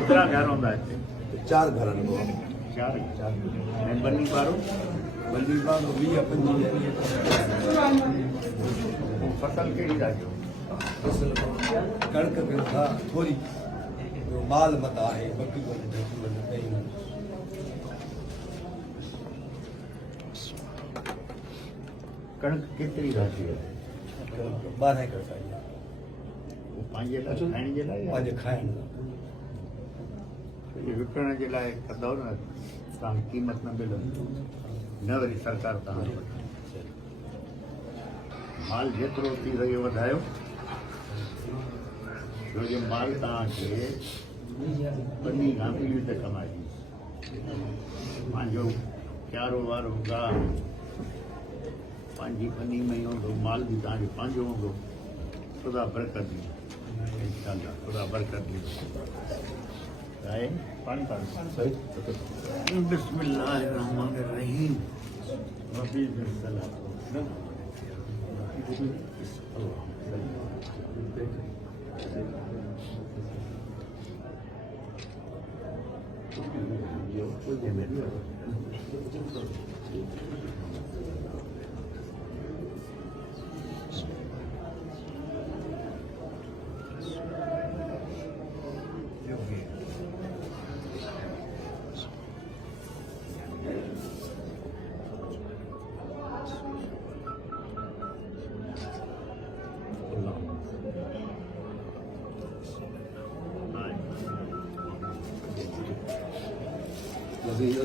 कितना घर होता है? 4 घर चार बनी बारो बल्ली बाग भी अपन फसल के फसल कणक में था थोड़ी माल मता है बकी कणक केतरी राशि है? 12 करता है वो पंहिंजे लाइ खाइण जे लाइ आज खाएं विकण जे लाइ कंदव न तव्हांखे क़ीमत न मिलंदी न वरी सरकार तव्हां माल जेतिरो थी सघे वधायो छो जो माल तव्हांखे पनी खां पीढ़ी ते कमाए पंहिंजो क्यारो वारो गाह पंहिंजी पनी में ई हूंदो माल बि तव्हांजो पंहिंजो हूंदो ख़ुदा बरकत ॾींदो इंशाअल्लाह ख़ुदा बरकत ॾींदो आहे पानी बिस्मिल्लाहिर्रहमानिर्रहीम रब्बी बिस्सलाम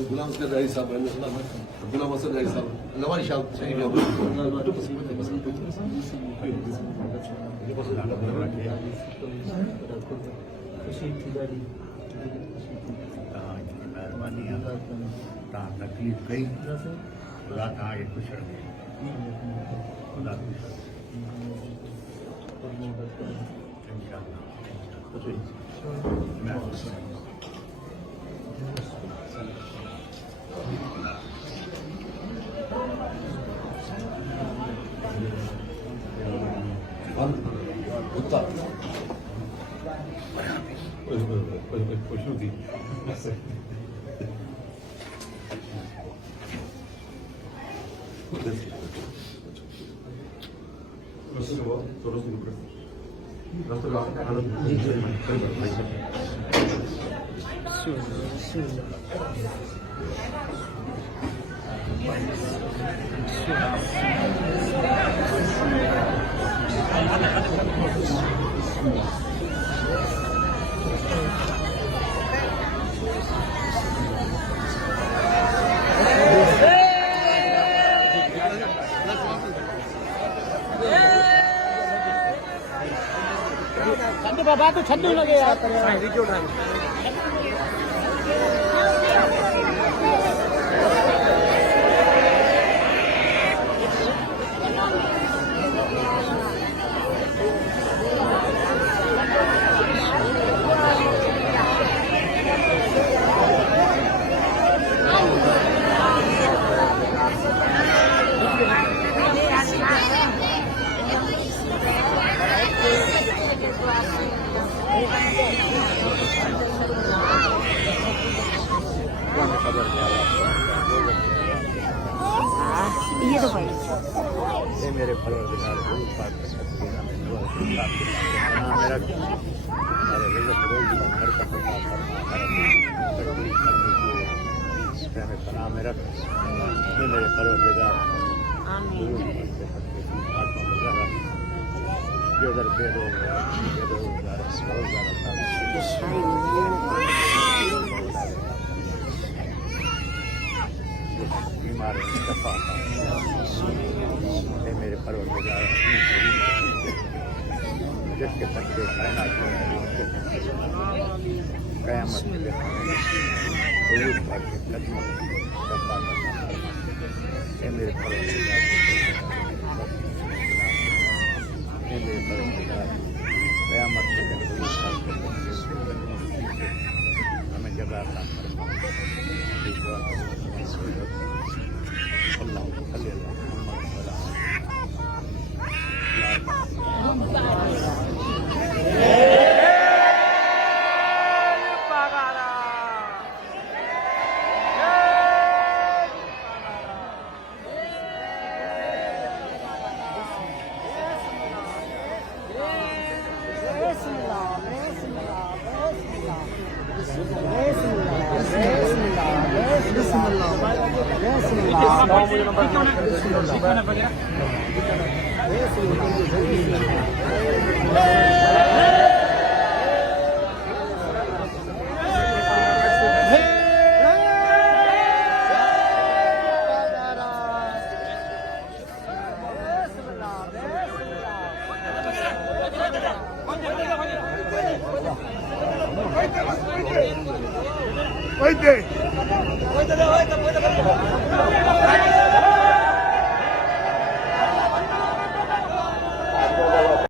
गुलाम असद रईस साहब गुलाम असद रईस साहब नवाज शाह महिरबानी तव्हां तकलीफ़ कई ख़ुदा तव्हांखे ख़ुशि रखे ख़ुदा बाबा तो छद्दू लगे यार ये तो भाई ये मेरे परवरदिगार को पाक कर सकते हैं मेरा मेरे रिज़्क़ रोज़ी हर का तकलीफ पनाह में रख ये मेरे परवरदिगार जो दर बेरोज़गार बीमार दफा मेरे परवरदिगार जिसके पत्ते कायनात क़यामत मेरे परवरदिगार क़यामत Wait there.